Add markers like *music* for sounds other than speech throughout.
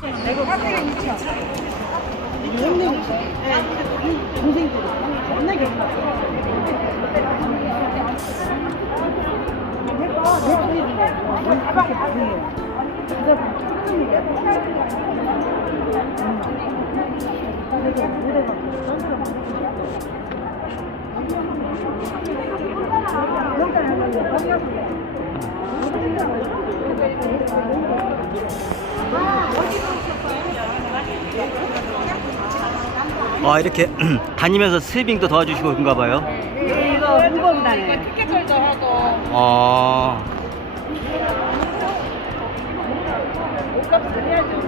내가 카페가 있죠. 형님, 동생들 만나게 Thank you. 아 이렇게 *clears throat* 다니면서 스위밍도 도와주시고 그런가 봐요. 이거 무거운다네. 티켓걸도 하고 아 옷값을 *laughs* 해야죠.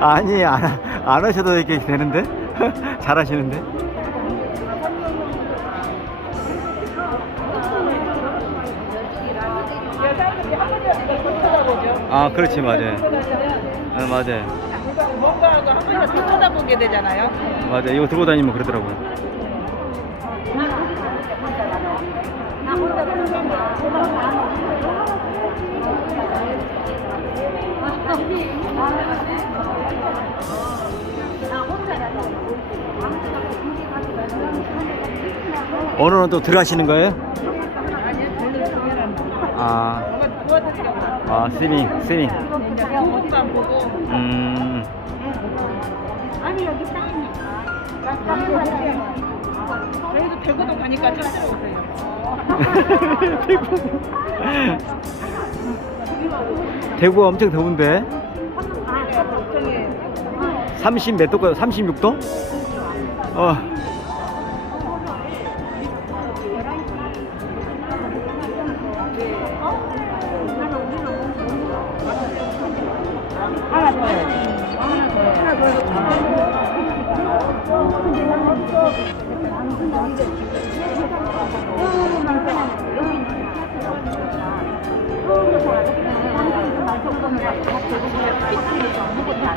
아니 안, 안 하셔도 이렇게 되는데 *laughs* 잘하시는데. 아 그렇지 맞아요. 아, 맞아요. 뭔가 하고 한더 쳐다보게 되잖아요. 맞아요. 이거 들고 다니면 그러더라고요. 오늘은 또 들어가시는 거예요? 아, 아 스위밍, 스위밍. 두분만 보고 음, 저희도 대구도 가니까 찾으러 오세요. *laughs* 대구가 엄청 더운데? 걱정이 30 몇 도까지? 36도? 어. 집이 이제 내 상태에서 내리는 건